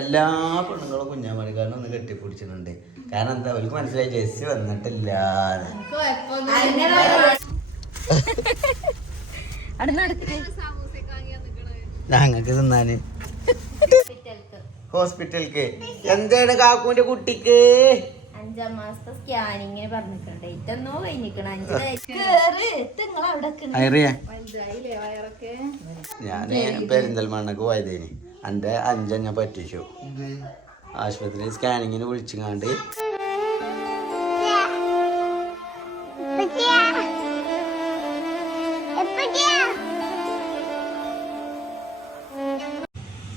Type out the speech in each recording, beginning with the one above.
എല്ലാ പെണ്ണുങ്ങളും കുഞ്ഞാമണിക്കാരനും ഒന്ന് കെട്ടിപ്പിടിച്ചിട്ടുണ്ട്. കാരണം എന്താ? അവർക്ക് മനസ്സിലായി ജെസ്സി വന്നിട്ടില്ല ഞങ്ങൾക്ക് തിന്നാന്. ഹോസ്പിറ്റലിക്ക് എന്താണ് കാക്കുവിന്റെ കുട്ടിക്ക്? അഞ്ചാം മാസത്തെ സ്കാനിങ്ങിന് പറഞ്ഞിട്ടുണ്ട്. ഇറ്റെന്നോ കഴിഞ്ഞിക്കണ അഞ്ച് കേറ്. നിങ്ങൾ അവിടെ അറിയ ഞാൻ പെരിന്തൽമണ്ണക്ക് പോയതേന്. എന്റെ അഞ്ചഞ്ഞ പറ്റിച്ചു. ആശുപത്രി സ്കാനിങ്ങിന് വിളിച്ചുങ്ങാണ്ട്.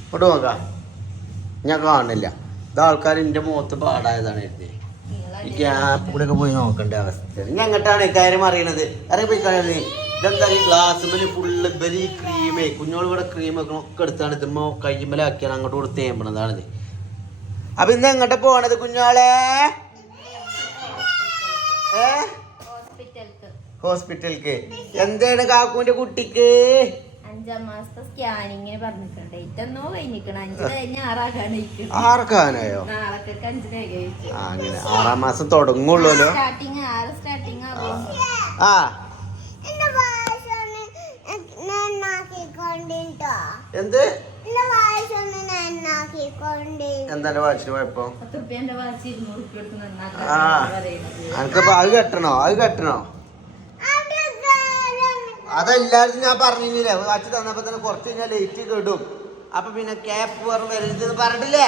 ഇങ്ങോട്ട് നോക്കാം. ഞാൻ കാണില്ല ഇത് ആൾക്കാർ എന്റെ മുഖത്ത് പാടായതാണ് എഴുതി ഈ ഗ്യാപ്പ് കൂടെ ഒക്കെ പോയി നോക്കേണ്ട അവസ്ഥ. ഞാൻ എങ്ങോട്ടാണ് കാര്യം അറിയണത്? അറിയ പോയി കളയുന്നത് ഇതെന്താ ഈ ഗ്ലാസ് ഫുള്ള് ബലി ക്രീമേ കുഞ്ഞോൾ ഇവിടെ ക്രീം ഒക്കെ എടുത്താണ് ഇതുമ്പോ കയ്യുമ്മലാക്കിയാണ് അങ്ങോട്ട് കൊടുത്ത് തേമ്പണതാണിത്. അപ്പൊ ഇന്ന് എങ്ങോട്ട് പോണത് കുഞ്ഞോളെ? ഹോസ്പിറ്റലിക്ക് എന്താണ് കാക്കുവിന്റെ കുട്ടിക്ക്? അഞ്ചാം മാസത്തെ സ്കാനിങ്ങിന് പറഞ്ഞിട്ടുണ്ട്. ഇറ്റെന്നോ കഴിഞ്ഞിക്കണ അഞ്ച് കഴിഞ്ഞ ആറാക്കാണ് ആർക്കാനായോ നാളേക്കൊക്കെ അഞ്ചിനെ കഴിച്ചു ആ അങ്ങനെ. ആറാം മാസം തുടങ്ങുള്ളൂല്ലോ. സ്റ്റാർട്ടിങ് ആറ് സ്റ്റാർട്ടിങ് ആവും ആ. എന്ത്? എന്താണ് വാച്ചിന് കുഴപ്പം? ആ. അനക്കിപ്പോ അത് കെട്ടണോ? അത് കെട്ടണോ? അതെല്ലാരും ഞാൻ പറഞ്ഞില്ലേ വാച്ച് തന്നപ്പോ തന്നെ കുറച്ച് കഴിഞ്ഞാൽ ലേറ്റ് കെടും. അപ്പൊ പിന്നെ ക്യാപ്പ് പറഞ്ഞു വരരുത് പറഞ്ഞില്ലേ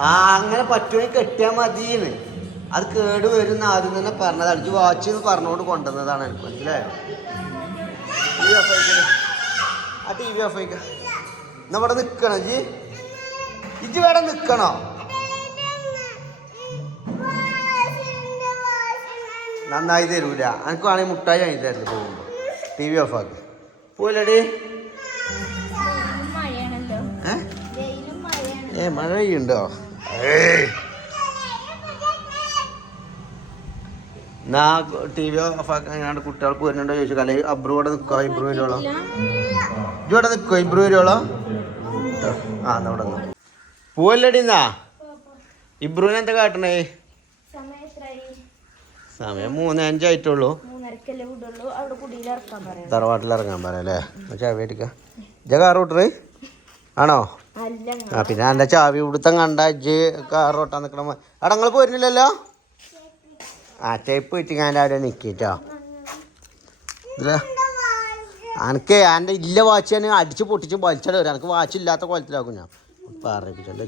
ആ അങ്ങനെ പറ്റുമെങ്കിൽ കെട്ടിയാ മതിന്ന്. അത് കേട് വരുന്ന ആദ്യം തന്നെ പറഞ്ഞത്. അടിച്ച് വാച്ച് എന്ന് പറഞ്ഞുകൊണ്ട് കൊണ്ടുവന്നതാണ് എനിക്ക്. മനസ്സിലായോ? ടി വി ഓഫ് ആ ടി വി ഓഫ് ആയിക്കാം എന്നാ ഇവിടെ നിക്കണോ ജി ഇജ്ജ് ഇവിടെ നിക്കണോ? നന്നായി തരൂല. എനിക്ക് വേണമെങ്കിൽ മുട്ടായി വാങ്ങി തരില്ല പോകുമ്പോ. ടി വി ഓഫ് ആക്കി. പോലടി ഏ? ഏ മഴ പെയ്യുണ്ടോ ഏയ്. എന്നാ ടി വി ഓഫ് ആക്കാൻ ഞാൻ കുട്ടികൾക്ക് വരുന്നുണ്ടോ ചോദിച്ചു അല്ലെങ്കിൽ അബ്രു ഇവിടെ ഇബ്രൂ ഇബ്രു വരുവോളോ? ഇവിടെ നിൽക്കുക ഇബ്രു വരുവോളോ? ആ എന്നാ ഇവിടെ നിന്ന്. പോവല്ലടി എന്നാ? ഇബ്രുവിനെ എന്താ കാട്ടണേ? സമയം മൂന്നഞ്ചായിട്ടുള്ളൂ തറവാട്ടിൽ ഇറങ്ങാൻ പറയാം അല്ലേ? ചാവി അടിക്കാം. ഇജ്ജ കാർ ഓട്ടറ് ആണോ? ആ പിന്നെ എന്റെ ചാവി ഇവിടുത്തെ കണ്ട ഇജ്ജ് കാർ ഓട്ടാൻ നിൽക്കണം അവിടെ നിങ്ങൾ പോരുന്നില്ലല്ലോ? ആ തേപ്പ് വെച്ച് ഞാൻ അവിടെ നിൽക്കിട്ടോ അനക്ക് എന്റെ ഇല്ല വാച്ച് ഞാൻ അടിച്ച് പൊട്ടിച്ച് വലിച്ചട വരും. എനിക്ക് വാച്ച് ഇല്ലാത്ത കോലത്തിലാക്കും ഞാൻ. പറഞ്ഞിട്ടുണ്ട്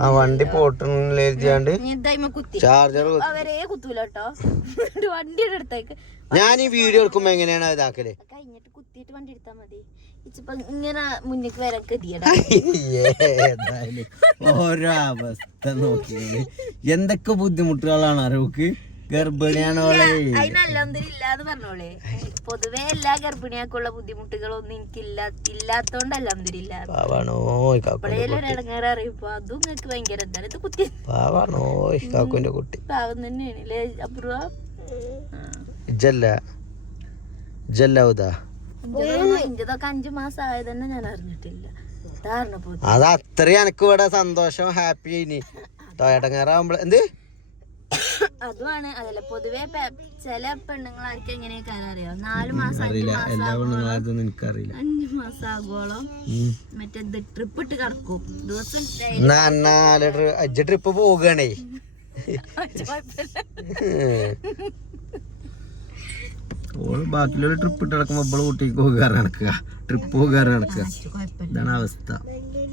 ആ വണ്ടി കുത്തി? ചാർജർ ഞാൻ ഈ വീഡിയോ എടുക്കുമ്പോ എങ്ങനെയാണ് ഇതാക്കൽ? കഴിഞ്ഞിട്ട് കുത്തിയിട്ട് വണ്ടി എടുത്താൽ മതി. ഇച്ചിപ്പോ ഇങ്ങനെ മുന്നിക്ക് വരാൻ ഏതായാലും ഓരോ അവസ്ഥ നോക്കിയത് എന്തൊക്കെ ബുദ്ധിമുട്ടുകളാണ് അറിവുക്ക് ഗർഭിണിയാണോളെ അതിനല്ലാന്ന് പറഞ്ഞോളെ. പൊതുവെ എല്ലാ ഗർഭിണിയാക്കുള്ള ബുദ്ധിമുട്ടുകളൊന്നും എനിക്കില്ല. ഇല്ലാത്തോണ്ട് അല്ലാന്നില്ല പാവാണോ എപ്പോഴേലും ഒരു ഇടങ്ങേറ് അറിയിപ്പോ അതും നിങ്ങൾക്ക് ഭയങ്കര എന്താണ് ഇത് കുത്തി കുട്ടി? പാവം തന്നെയാണ്. അല്ലേ അപൂർവ ജല്ല. ഇജല്ലാവുതാ അഞ്ചു മാസം ആയതന്നെ ഞാൻ അറിഞ്ഞിട്ടില്ല. അത് അത്രയും എനക്ക് ഇവിടെ സന്തോഷം ഹാപ്പി ഇനി ടോയടങ്ങാറാവുമ്പോ എന്ത്? അതുമാണ്. അതല്ല പൊതുവെ ചില പെണ്ണുങ്ങളാർക്ക് അറിയാം? നാല് മാസം അഞ്ചു മാസം മറ്റേ ട്രിപ്പ് ഇട്ട് കിടക്കും. ദിവസം ട്രിപ്പ് കുഴപ്പമില്ല. ഓൾ ബാക്കിയുള്ള ട്രിപ്പ് ഇട്ട് നടക്കുമ്പോ ഇവൾ ഊട്ടിക്ക് പോകാറ് നടക്കുക. ട്രിപ്പ് പോകാറ് നടക്കുക. ഇതാണ് അവസ്ഥ.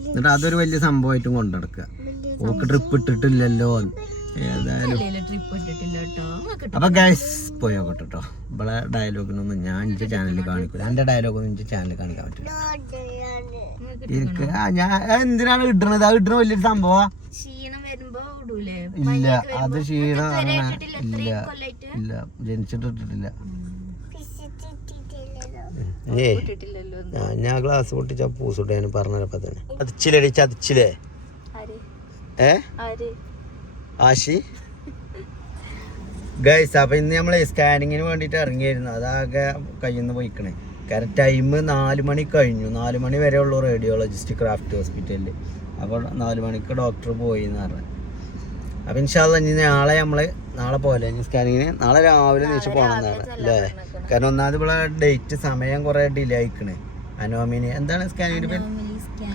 എന്നിട്ട് അതൊരു വലിയ സംഭവമായിട്ടും കൊണ്ടു നടക്കുക. ഓക്ക് ട്രിപ്പ് ഇട്ടിട്ടില്ലല്ലോ. ഏതായാലും. അപ്പൊ ഗൈസ് പോയോട്ടെ കേട്ടോ ഇവളെ ഡയലോഗിനൊന്നും ഞാൻ എന്റെ ചാനലിൽ കാണിക്കൂല എന്റെ ഡയലോഗൊന്നും എന്റെ ചാനലിൽ കാണിക്കാൻ പറ്റില്ല. എനിക്ക് ആ ഞാൻ എന്തിനാണ് ഇടണത്? ആ ഇടണ വലിയൊരു സംഭവാ. ക്ഷീണം വരുമ്പോ ഇടൂലേ? ഇല്ല. അത് ക്ഷീണം ഇല്ല. ഇല്ല. ജനിച്ചിട്ട് ഇട്ടിട്ടില്ല. ഏ. ഞാൻ- ഗ്ലാസ് പൊട്ടിച്ച പൂസുട്ടു ഞാൻ പറഞ്ഞപ്പോ തന്നെ. ചതിച്ചില്ലേ ആര്? ഏ? ആശി. ഗൈസ് അപ്പൊ ഇന്ന് നമ്മൾ സ്കാനിങ്ങിന് വേണ്ടിയിട്ട് ഇറങ്ങിയിരുന്നു അതാകെ കയ്യിൽ നിന്ന് പോയിക്കണേ. കാരണം ടൈം നാല് മണി കഴിഞ്ഞു. നാല് മണി വരെ ഉള്ളൂ റേഡിയോളജിസ്റ്റ് ക്രാഫ്റ്റ് ഹോസ്പിറ്റലിൽ അപ്പോൾ നാല് മണിക്ക് ഡോക്ടർ പോയി എന്ന് പറഞ്ഞു. അപ്പം ഇൻഷാല്ല ഇനി നാളെ നമ്മൾ നാളെ പോലെ സ്കാനിങ്ങിന് നാളെ രാവിലെ നീച്ച് പോകണമെന്നാണ് അല്ലേ? കാരണം ഒന്നാമത് ഇവിടെ ഡേറ്റ് സമയം കുറേ ഡിലേ ആയിക്കണേ. അനോമിനി എന്താണ് സ്കാനിങ് പേര്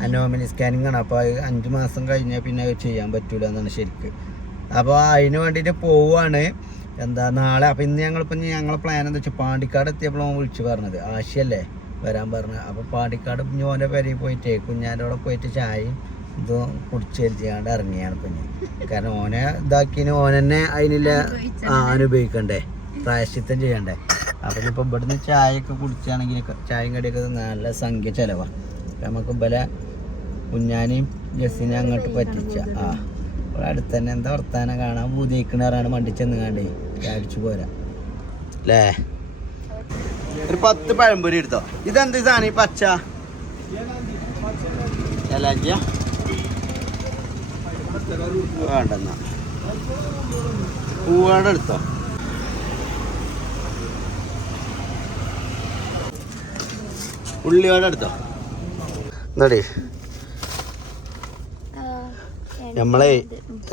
അനോമലി സ്കാനിങ് ആണ്. അപ്പോൾ അഞ്ച് മാസം കഴിഞ്ഞാൽ പിന്നെ അത് ചെയ്യാൻ പറ്റൂല എന്നാണ് ശരിക്ക്. അപ്പോൾ അതിന് വേണ്ടിയിട്ട് പോവാണ്. എന്താ നാളെ അപ്പോൾ ഇന്ന് ഞങ്ങളിപ്പം ഞങ്ങളെ പ്ലാൻ എന്താ വെച്ചാൽ പാണ്ടിക്കാട് എത്തിയപ്പോഴാണ് വിളിച്ചു പറഞ്ഞത്. ആശയല്ലേ? വരാൻ പറഞ്ഞു അപ്പോൾ പാണ്ടിക്കാട് ഇനി ഓന്റെ പേരിൽ പോയിട്ട് കുഞ്ഞാന്റെ അവിടെ പോയിട്ട് ചായയും ഇതും കുടിച്ചേൽച്ചാണ്ട് ഇറങ്ങിയാണ് പിന്നെ കാരണം ഓനെ ഇതാക്കിന് ഓനെന്നെ അതിനില്ല ആ അനുഭവിക്കണ്ടേ. പ്രായശ്ചിത്തം ചെയ്യണ്ടേ. അപ്പം ഇനിയിപ്പോൾ ഇവിടുന്ന് ചായയൊക്കെ കുടിച്ചാണെങ്കിൽ ചായയും കടിയൊക്കെ നല്ല സംഖ്യ ചിലവാണ് നമുക്ക് ഇവലെ കുഞ്ഞാനെയും ജസ്സിനെ അങ്ങോട്ട് പറ്റിച്ച. ആ ഇവിടെ അടുത്ത് തന്നെ എന്താ വർത്താനം കാണാൻ ബുദ്ധിക്കണറാണ് മണ്ടി ചെന്നുകാണ്ടേ അടിച്ചു പോരാ. അല്ലേ ഒരു പത്ത് പഴംപൊരി എടുത്തോ. ഇതെന്ത് സാധനം ഈ പച്ച? ഏലാച്ചിയ വേണ്ടെന്നാ. പൂവാടെ എടുത്തോ. ഉള്ളിയോടെ എടുത്തോ എന്താടേ നമ്മളെ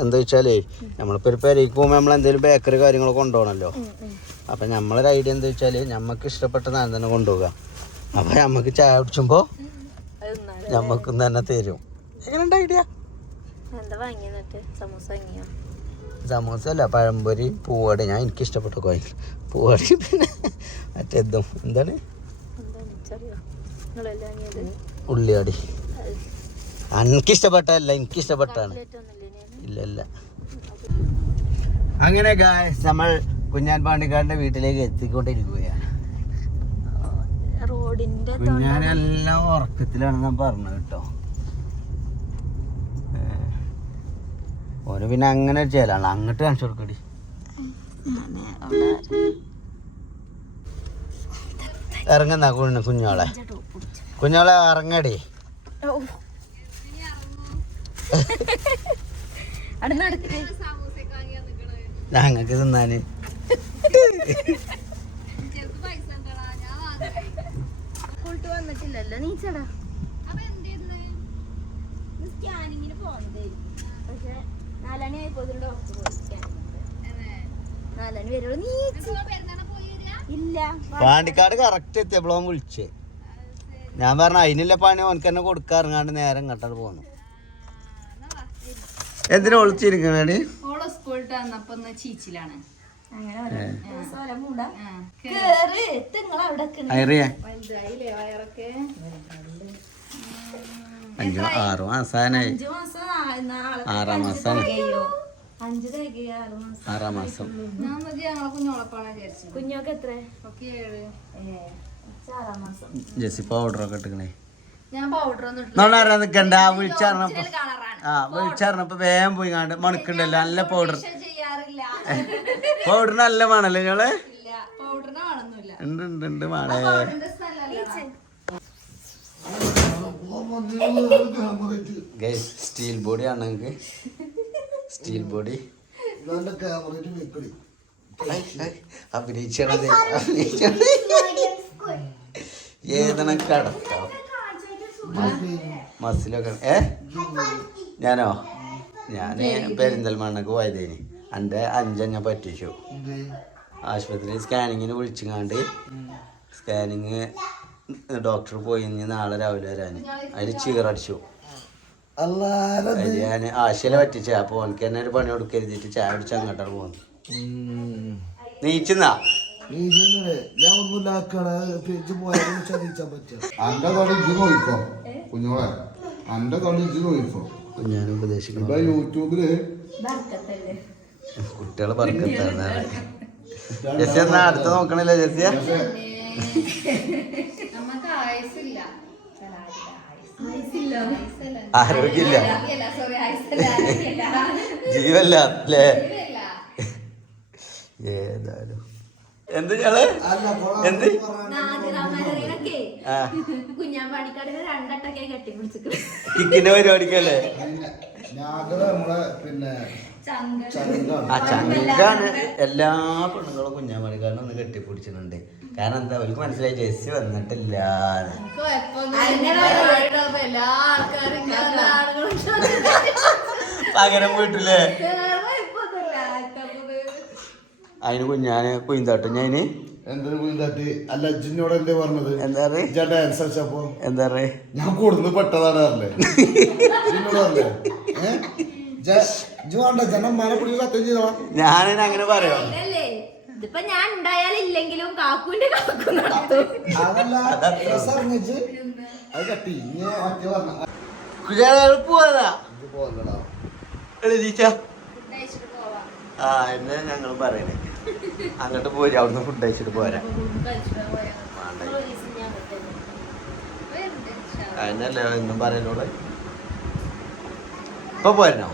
എന്താ വെച്ചാലേ നമ്മളിപ്പോ ഒരു പെരേക്ക് പോകുമ്പോൾ നമ്മൾ എന്തെങ്കിലും ബേക്കറി കാര്യങ്ങൾ കൊണ്ടുപോകണല്ലോ. അപ്പൊ നമ്മളൊരു ഐഡിയ എന്താ വെച്ചാൽ നമ്മക്ക് ഇഷ്ടപ്പെട്ട സാധനം തന്നെ കൊണ്ടുപോകാം അപ്പൊ നമ്മക്ക് ചായ കുടിച്ചുമ്പോ നമ്മക്കും തന്നെ തരും. എങ്ങനെയുണ്ട് ഐഡിയ സമൂസ അല്ല പഴംപൊരി പൂവടി. ഞാൻ എനിക്ക് ഇഷ്ടപ്പെട്ട കോയിൽ പൂവടി പിന്നെ മറ്റേതും. എന്താണ്? ഉള്ളിയാടി എനിക്ക് ഇഷ്ടപ്പെട്ടല്ല എനിക്ക് ഇഷ്ടപ്പെട്ടാണ് കട്ട്ലറ്റ് ഇല്ല ഇല്ല അങ്ങനെ ഗായ്സ് നമ്മൾ കുഞ്ഞാൻ പാണ്ടിക്കാടിന്റെ വീട്ടിലേക്ക് എത്തിക്കൊണ്ടിരിക്കുകയാണ് റോഡിന്റെ കുഞ്ഞാനെല്ലാം ഉറക്കത്തിലാണ് ഞാൻ പറഞ്ഞത് കേട്ടോ. ഓന് പിന്നെ അങ്ങനെ ചേലാണ് അങ്ങോട്ട് കാണിച്ചു കൊടുക്കടി ഇറങ്ങുന്ന കുഞ്ഞു കുഞ്ഞോളെ. കുഞ്ഞോളെ ഇറങ്ങടി. ഞങ്ങക്ക് തിന്നാന്. വന്നിട്ടില്ലല്ലോ നീച്ചടാ സ്കാനിങ്ങിന് പക്ഷെ പോയി നീ പാണ്ടിക്കാട് കറക്റ്റ് എത്തിയപ്പോഴും വിളിച്ചേ. ഞാൻ പറഞ്ഞ അതിനുള്ള പണി ഓനക്ക് തന്നെ കൊടുക്കാറങ്ങാണ്ട് നേരെ ഇങ്ങോട്ടാണ് പോന്നു എന്തിനാ ഒളിച്ചിരിക്കണേ ഓളെ സ്കൂളിട്ട് വന്നപ്പോ ചീച്ചിലാണ്. അഞ്ചു ആറു മാസാനായി. ആറാം തികയോ ആറ് മാസം കുഞ്ഞോക്ക് എത്ര ഒക്കെ ഇട്ടിക്കണേ ഞാൻ പൗഡർ ഒന്നും ഇട്ടില്ല. നോണാരാ നിക്കണ്ട വിളിച്ചറിഞ്ഞപ്പോ ആ വിളിച്ചറിഞ്ഞപ്പോ വേഗം പോയി കാണ്ട് മണക്കുണ്ടല്ലോ നല്ല പൗഡർ പൗഡർ നല്ല മണല്ലേ ഞങ്ങൾ ഉണ്ട് ഉണ്ട് സ്റ്റീൽ ബോഡി ആണ് നിങ്ങക്ക് സ്റ്റീൽ ബോഡി അഭിനയിച്ചണത് അഭിനയിച്ചണത് ഏതണ കടത്തോ മസിലൊക്കെ ഏ? ഞാനോ? ഞാൻ പെരിന്തൽമണ്ണക്ക് പോയതേനി. എന്റെ അഞ്ചഞ്ഞ പറ്റിച്ചു. ആശുപത്രി സ്കാനിങ്ങിന് വിളിച്ചുങ്ങാണ്ട് സ്കാനിങ് ഡോക്ടർ പോയി ഇനി നാളെ രാവിലെ വരാൻ അതിൽ ചീറടിച്ചു. ഞാൻ ആശയിലെ പറ്റിച്ച അപ്പൊ ഓനക്ക് തന്നെ ഒരു പണി കൊടുക്കരുതിട്ട് ചായ പിടിച്ച അങ്ങോട്ടാണ് പോകുന്നു നീച്ചുന്നാ? ഞാൻ അന്റെ കുഞ്ഞോളെ അന്റെ ഞാൻ ഉപദേശിക്കുന്നു. ഇപ്പൊ യൂട്യൂബിൽ ബർക്കത്തല്ലേ? കുട്ടികളെ പറക്കത്താണ് എന്നാ അടുത്ത നോക്കണില്ല ജസ്യ നമുക്ക് ആയുസില്ല ആരോഗ്യമില്ല. ജീവല്ല അല്ലേ. ഏതായാലും. എന്ത് ഞങ്ങൾ? എന്ത്? കിക്കിന്റെ പരിപാടിക്കല്ലേ? പിന്നെ ആ ചങ്കാണ്. എല്ലാ പെണ്ണുങ്ങളും കുഞ്ഞാമണിക്കാരനും ഒന്ന് കെട്ടിപ്പിടിച്ചിട്ടുണ്ട്. കാരണം എന്താ അവർക്ക് മനസ്സിലായി ജെസ്സി വന്നിട്ടില്ല. പകരം വീട്ടില്ലേ അതിന് കുഞ്ഞാന് കുയിന്താട്ടും. ഞാൻ എന്തൊരു കുഞ്ഞാട്ടി അല്ല അജിനോട് എന്തേ പറഞ്ഞത്? എന്താ പറയാ? ഇജ്ജാ ഡാൻസ് കളിച്ചപ്പോ? എന്താ പറയാ? ഞാൻ കൊടുന്ന് പെട്ടതാണ് പറഞ്ഞേ. അങ്ങനെ പറയോ? ഇതിപ്പോ ഞാൻ ഉണ്ടായാലും ഇല്ലെങ്കിലും കാക്കുവിന്റെ കാക്കു നടത്തും. ആ എന്നെ ഞങ്ങൾ പറയണേ. അങ്ങോട്ട് പോരാ അവിടുന്ന് ഫുഡ് കഴിച്ചിട്ട് പോരാ. വേണ്ട. അതിനല്ലേ എന്നും പറയുന്നോളെ ഇപ്പൊ പോരണോ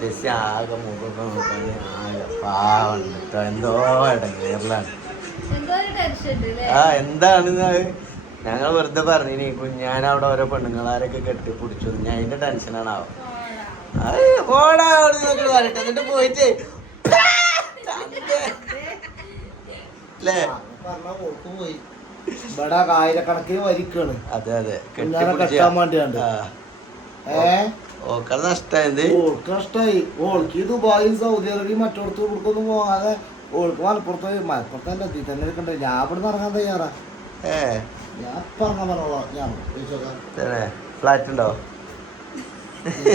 ജെസ്സി ആകെ മുഖമൊക്കെ നോക്കാന് ആകെ പാവണ്ട് ട്ടോ. എന്തോ ഇടങ്ങേറിലാണ് ഒരു ടെൻഷൻ ഉണ്ട് ആ എന്താണെന്ന് ഞങ്ങൾ വെറുതെ പറഞ്ഞിനി കുഞ്ഞാൻ അവിടെ ഓരോ പെണ്ണുങ്ങളാരൊക്കെ കെട്ടിപ്പിടിച്ചു ഞാൻ അതിന്റെ ടെൻഷനാണ് ആവും. ഓടാ അവിടെ നോക്കി വരട്ടെ. എന്നിട്ട് പോയിട്ട് അല്ലേ പറഞ്ഞ ഓർക്ക് പോയി. ഇവിടെ ആയിരക്കണക്കിന് വരിക്കാണ്. അതെ അതെ. കെട്ടാൻ വേണ്ടിയാണ്ട്. ആ. ഓക്കത് നഷ്ടായത് ഓൾക്ക് കഷ്ടായി ഓൾക്ക് ഈ ദുബായും സൗദി അറേബ്യ മറ്റോടത്ത് കൊടുക്കൊന്നും പോകാതെ ഓൾക്ക് മലപ്പുറത്ത് മലപ്പുറത്ത് മലപ്പുറത്തല്ല എത്തി തന്നെ എടുക്കണ്ടേ ഞാൻ ഇവിടെ നിന്ന് ഇറങ്ങാൻ തയ്യാറാ. ഏ? ഞാൻ പറഞ്ഞ പറഞ്ഞോളാം. ഞാൻ ഫ്ലാറ്റ് ഉണ്ടോ?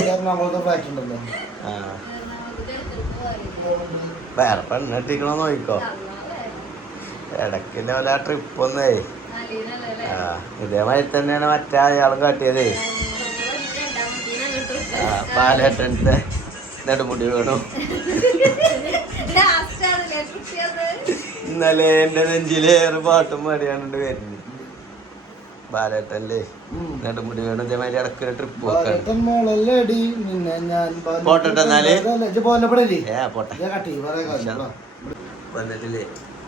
എറണാകുളത്തെ ഫ്ലാറ്റ് ഉണ്ടല്ലോ. ആ. വേറെ പെണ്ണെട്ടിക്കണോ നോക്കിക്കോ. ഇടയ്ക്കിന്റെ പോലെ ആ ട്രിപ്പ് ഒന്നേ. ആ ഇതേമാതിരി തന്നെയാണ് മറ്റേ അയാളും കാട്ടിയത്. പാലേട്ടന്റെ നെടുമുടി വേണു? ഇന്നലെ എന്റെ നെഞ്ചിലേറെ പാട്ടും പാടിയാണ്ട് വരുന്നത് ബാലേട്ടല്ലേ നെടുമുടി വേണു. ഇതേമാതിരി ഇടയ്ക്ക് ട്രിപ്പ് പോട്ടെ എന്നാൽ? വന്നിട്ടില്ലേ?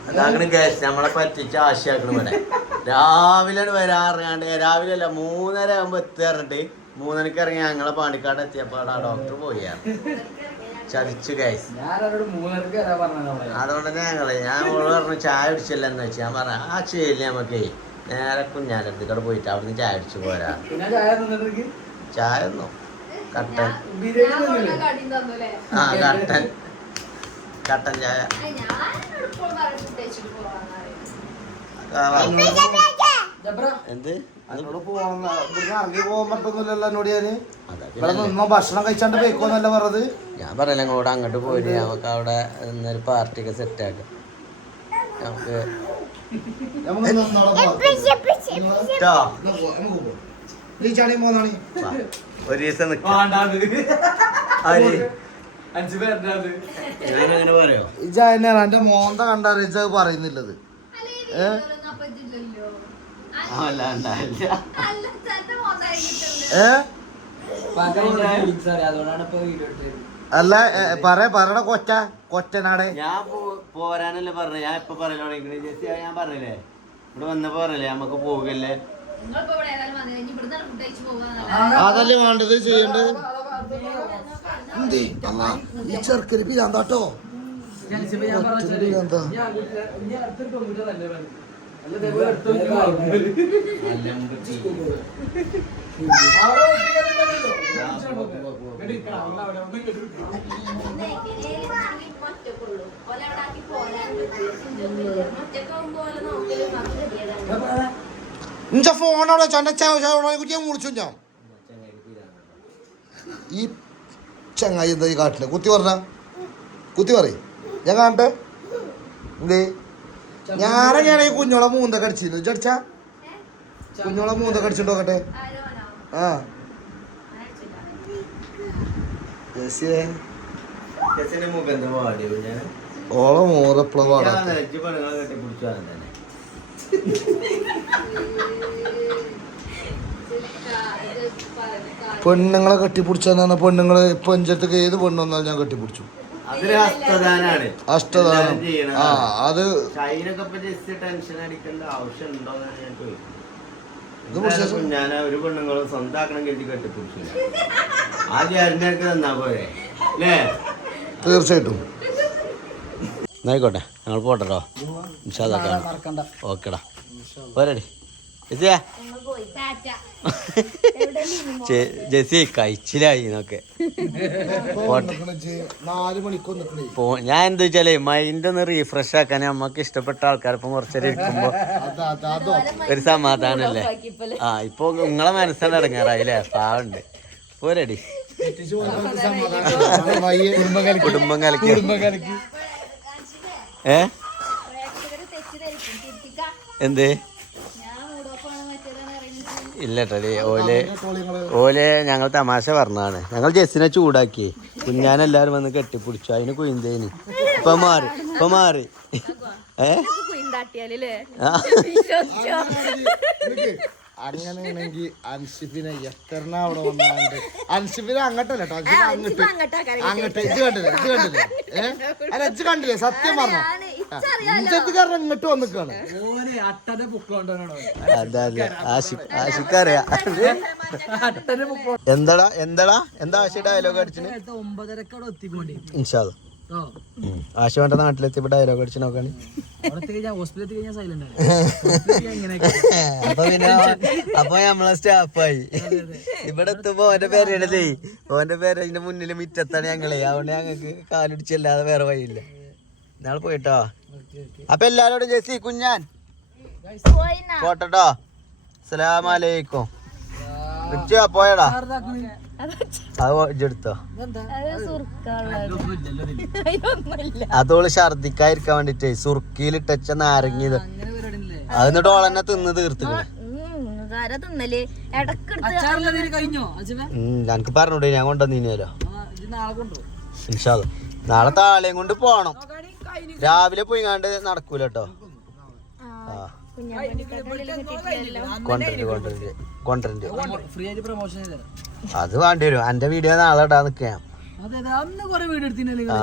അതാകണം കേസ് നമ്മളെ പറ്റിച്ച് ആശയാക്കണം ഇവിടെ രാവിലെ വരാറിയാണ്ട് രാവിലെ അല്ല മൂന്നര ആകുമ്പോ എത്തിയാറിട്ട് മൂന്നരക്ക് ഇറങ്ങി ഞങ്ങളെ പാണ്ടിക്കാട് എത്തിയപ്പോ ആ ഡോക്ടർ പോയാണ് ചതിച്ചു ഗൈസ് അതുകൊണ്ട് തന്നെ ഞങ്ങൾ ഞാൻ ഓൾ പറഞ്ഞു ചായ കുടിച്ചില്ലെന്ന് വെച്ച്. ഞാൻ പറഞ്ഞു ആ ചെയ്യില്ല നമുക്ക് നേരെ കുഞ്ഞാലത്തിക്കടെ പോയിട്ട് അവിടുന്ന് ചായ കുടിച്ചു പോരാ. പിന്നെ ചായ ഒന്നും കട്ടൻ. ആ കട്ടൻ. കട്ടൻ ചായ. ഞാൻ എപ്പോഴും പറഞ്ഞു തേച്ചിട്ട് പോവാന്ന് ആ, ജബ്ര എന്ത്? എന്നോട് പോകണം ഇവിടുന്ന് ഇറങ്ങി പോകാൻ പറ്റൊന്നുമില്ലല്ലോ എന്നോട് ഞാൻ. ഇവിടെ നിന്നോ ഭക്ഷണം കഴിച്ചാണ്ട് പോയിക്കോന്നല്ല പറഞ്ഞത്. ഞാൻ പറയല അങ്ങോട്ട് അങ്ങോട്ട് പോയിട്ട് നമുക്ക് അവിടെ ഒരു പാർട്ടിയൊക്കെ സെറ്റ് ആക്കാം. നമുക്ക് ഒരു ദിവസം പറയുന്നില്ലത്. ഏ? അപ്പൊ ഇതില്ലല്ലോ. അല്ലാണ്ടല്ല അല്ല പറ പറയണ കൊറ്റ കൊറ്റനാടെ ഞാൻ പോരാനല്ലേ പറഞ്ഞ ഞാൻ ഇപ്പൊ പറയലോ ജെസ്സി ഞാൻ പറഞ്ഞില്ലേ? ഇവിടെ വന്നപ്പോ പറഞ്ഞില്ലേ? നമുക്ക് പോകല്ലേ? അതല്ലേ വേണ്ടത് ചെയ്യേണ്ടത്? എന്തേ? അല്ലാ, ഈ പറഞ്ഞത് എന്താ? ഇഞ്ച ഫോണോടെ ചണ്ട കുറ്റിയെ മുറിച്ചു ഞാൻ. ഈ ചങ്ങായി എന്താ ഈ കാട്ടിൽ? കുത്തി പറഞ്ഞ? കുത്തി പറയും. ഞാൻ കാണട്ടെ? എന്തേ? ഞാനൊക്കെയാണ് ഈ കുഞ്ഞോളെ മൂന്ത കടിച്ചിരുന്നു ചടിച്ച കുഞ്ഞോളെ മൂന്ത കടിച്ചിട്ട് നോക്കട്ടെ ആ. ഓളെ മോറെപ്പള പാടാ പെണ്ണുങ്ങളെ കെട്ടിപ്പിടിച്ചാ പെണ്ണുങ്ങളെ ഇപ്പൊ എഞ്ചത്തൊക്കെ ഏത് പെണ്ണു വന്നാലും ഞാൻ കെട്ടിപ്പിടിച്ചു അഷ്ടദാനം ആ അത് ഞാൻ ഇത് ഒരു പെണ്ണുങ്ങളും സ്വന്തമാക്കണം കരുതി കെട്ടിപ്പിടിച്ചില്ല. ആ ചേട്ടനൊക്കെ തന്നാ പോരെ? അല്ലേ? തീർച്ചയായിട്ടും. എന്നായിക്കോട്ടെ ഞങ്ങൾ പോട്ടോ മറക്കണ്ട. ഓക്കെടാ. പോരടി. ജെസി കഴിച്ചിലായി എന്നൊക്കെ. ഞാൻ എന്താ വെച്ചാലേ മൈൻഡ് ഒന്ന് റീഫ്രഷ് ആക്കാൻ നമ്മക്ക് ഇഷ്ടപ്പെട്ട ആൾക്കാരൊപ്പം കുറച്ചേരം ഇരിക്കുമ്പോ ഒരു സമാധാനല്ലേ? ആ ഇപ്പൊ നിങ്ങളെ മനസ്സാണ് ഇടങ്ങാറായില്ലേ? പാവുണ്ട് പോരടി. കുടുംബം കലക്കി. ഏ? എന്ത്? ഇല്ലട്ടേ ഓലെ ഓലെ ഞങ്ങൾ തമാശ പറഞ്ഞതാണ്. ഞങ്ങൾ ജെസ്സിനെ ചൂടാക്കി. കുഞ്ഞാനെല്ലാരും വന്ന് കെട്ടിപ്പിടിച്ചു. അതിന് കുയിന്തേന്. ഇപ്പൊ മാറി ഇപ്പൊ മാറി. ഏ. അങ്ങനെയാണെങ്കിൽ അൻഷിഫിനെ എത്രണ്ണ അവിടെ വന്നാണ്ട്? അൻഷിഫിനെ അങ്ങോട്ടല്ല കേട്ടോ അങ്ങോട്ട്. അങ്ങോട്ട് ഇത് കണ്ടില്ലേ? ഇത് കണ്ടില്ലേ? ഏഹ് അല്ല ഇത് കണ്ടില്ലേ? സത്യം പറഞ്ഞു? ഇഞ്ചത്ത് കാരണം ഇങ്ങോട്ട് വന്നിക്കാണ്? അട്ടന്റെ ബുക്കുകൊണ്ടാണോ അതല്ല ആശിക് ആശിക്കറിയാ അട്ടന്റെ ബുക്ക് എന്താടാ എന്താടാ? എന്താ ആശി ഡയലോഗ് അടിച്ചിന്? ഒമ്പതരക്കോടെ എത്തിക്കൊണ്ടേ. ഇൻഷാദ് ഓ. ആശുവാന്റെ നാട്ടിലെത്തിയപ്പോ ഡയലോഗ് അടിച്ച് നോക്കാണ് അപ്പൊ പിന്നെ അപ്പൊ നമ്മളെ സ്റ്റാഫായി ഇവിടെ എത്തുമ്പോ ഓന്റെ പേരിടലേ ഓന്റെ പേര് അതിന്റെ മുന്നിൽ മിറ്റത്താണ് ഞങ്ങളെ. അതുകൊണ്ട് ഞങ്ങക്ക് കാലിടിച്ചല്ലാതെ വേറെ വഴിയില്ല. നാളെ പോയിട്ടോ? അപ്പൊ എല്ലാരോടും ജെസി കുഞ്ഞാൻ. പോട്ടോ സലാമലൈക്കും പോയടാ. അത് അതോൾ ഛർദിക്കാതിരിക്കാൻ വേണ്ടിട്ടേ സുർക്കിയിലിട്ടച്ച നാരങ്ങിയത് അങ്ങനെ പരിപാടി ഇല്ലേ അത് എന്നിട്ട് ഓളെന്നെ തിന്ന് തീർത്തിക്കണേ. ആരാ പറഞ്ഞോട്ടെ ഞാൻ കൊണ്ടുവന്നീനല്ലോ. ഇത് നാളെ കൊണ്ടോ താളെയും കൊണ്ട് പോണം. രാവിലെ പോയിങ്ങാണ്ട് നടക്കൂല കേട്ടോ അത് വേണ്ടി വരും. എന്റെ വീഡിയോ നാളെ ഇടാൻ നിക്കാം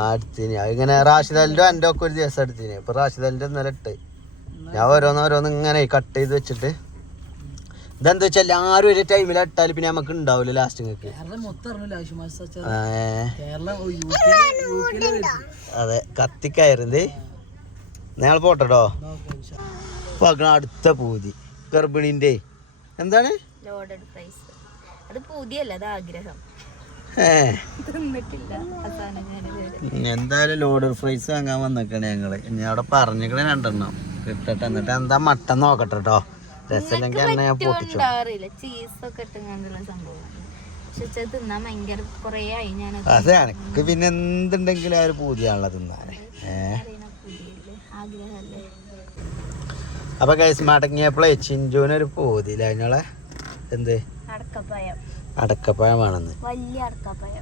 എടുത്തിന്. ഇങ്ങനെ റാഷിദലിന്റെ എന്റെ ഒക്കെ ഒരു ദിവസം എടുത്തിന്. ഇപ്പൊ റാഷിദലിന്റെ ഇന്നലെ ഇട്ട്. ഞാൻ ഓരോന്ന് ഓരോന്ന് ഇങ്ങനെ കട്ട് ചെയ്ത് വെച്ചിട്ട്. ഇതെന്താ വെച്ചാൽ ആരും ഒരു ടൈമിൽ ഇട്ടാൽ പിന്നെ നമുക്ക് ഉണ്ടാവില്ല ലാസ്റ്റിംഗ് നിങ്ങൾക്ക് കേരളം മൊത്തം അറിഞ്ഞില്ല ആശുമാസ് അച്ചാർ ഏ. കേരളം ഓ, യു കെ യു കെയിലെ വരുന്നത് അതെ കത്തിക്കയറുന്നത്. ഞങ്ങൾ പോട്ടോ ഇപ്പൊ അടുത്ത പൂതി. ഗർഭിണിന്റെ. എന്താണ്? ലോഡഡ് അത് പുതിയല്ല അത് ആഗ്രഹം. എന്തായാലും ലോഡർ ഫ്രൈസ് വാങ്ങാൻ വന്നിക്കണേ ഞങ്ങൾ. ഇനി അവിടെ പറഞ്ഞിക്കണേ രണ്ടെണ്ണം. കിട്ടട്ടെ എന്നിട്ട് എന്താ മട്ടൻ നോക്കട്ടെ കേട്ടോ രസമില്ലെങ്കിൽ എണ്ണ ഞാൻ പൊട്ടിച്ചു അതെ എനക്ക് പിന്നെ എന്തുണ്ടെങ്കിലും ആ ഒരു പൂതിയാണല്ലോ തിന്നാൻ ഏഹ് ആഗ്രഹമല്ലേ അപ്പൊ കേസ് മടങ്ങിയപ്പോഴേ ചിഞ്ചുവിനൊരു പോതില്ല അതിനുള്ള എന്ത്? അടക്കപ്പഴം. അടക്കപ്പായം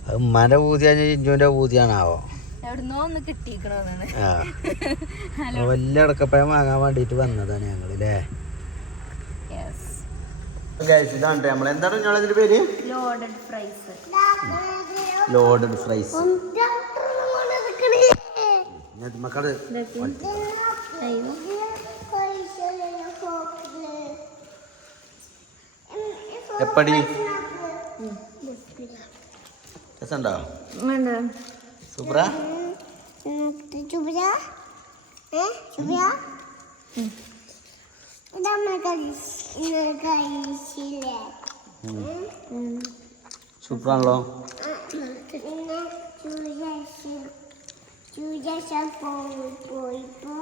അത് ഉമ്മാന്റെ പൂതിയാ ചിഞ്ചുവിന്റെ പൂതിയാണാവോ? വല്യ അടക്കപ്പഴം വാങ്ങാൻ വേണ്ടിട്ട് വന്നതാണ് ഞങ്ങൾ അല്ലേ യെസ് ഇതാണ് നമ്മൾ എന്താണ് പേര്? ലോഡഡ് ഫ്രൈസ് ലോഡഡ് ഫ്രൈസ് മക്കൾ എപ്പടി? രസമുണ്ടോ സൂപ്പറാ സൂപ്പറാണല്ലോ പോയിപ്പോ